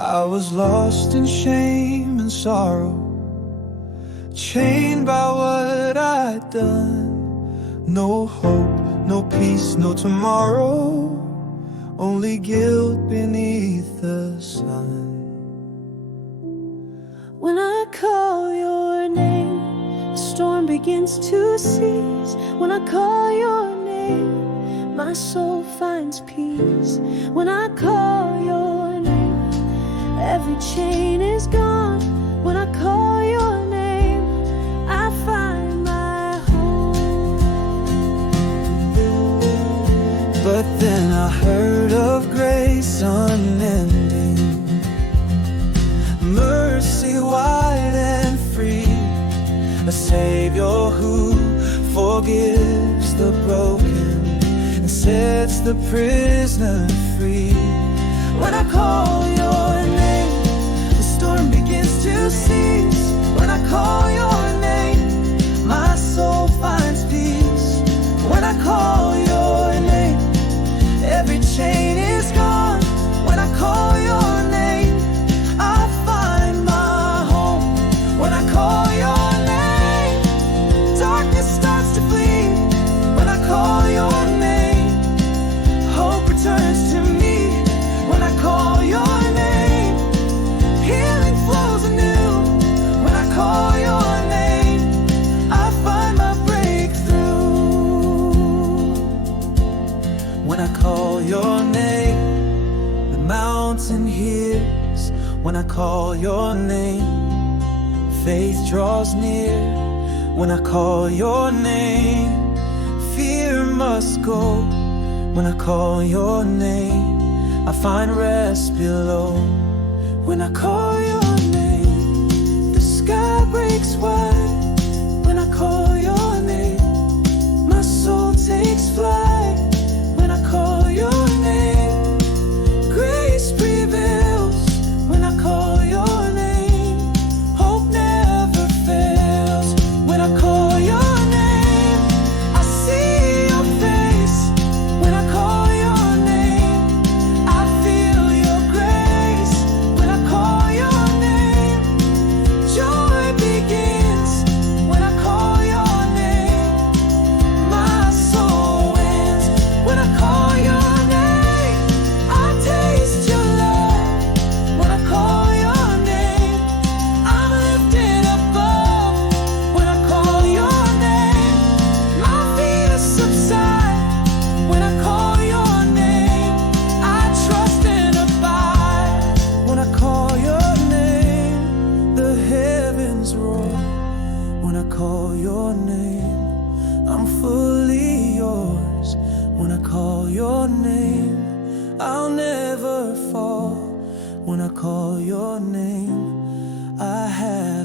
I was lost in shame and sorrow, chained by what I'd done. No hope, no peace, no tomorrow, only guilt beneath the sun. When I call your name, the storm begins to cease. When I call your name, my soul finds peace. When I call your name, every chain is gone. When I call your name, I find my home. But then I heard of grace unending, mercy wide and free, a Savior who forgives the broken and sets the prisoner free. When I call your name, the storm begins to cease. When I call your name, my soul finds peace. When I call your name, every chain is gone. When I call your name, I find my home. When I call your name, darkness starts to flee. When I call your name, hope returns to me. When I call your name, healing flows anew. When I call your name, I find my breakthrough. When I call your name, the mountain hears. When I call your name, faith draws near. When I call your name, fear must go. When I call your name, I find rest below. When I call your name, the sky breaks wide. When I call your name, my soul takes flight. When I call your name, grace prevails. When I call your name, hope never fails. When I call your name, I see your face. When I call your name, I feel your grace. When I call your name, joy begins. When I call your name, my soul wins. When I call your name, I taste your love. When I call your name, I'm lifted above. When I call your name, my fears subside. When I call your name, I trust and abide. When I call your name, the heavens roar. When I call your name, I'm fully yours. When I call your name, I'll never fall. When I call your name, I have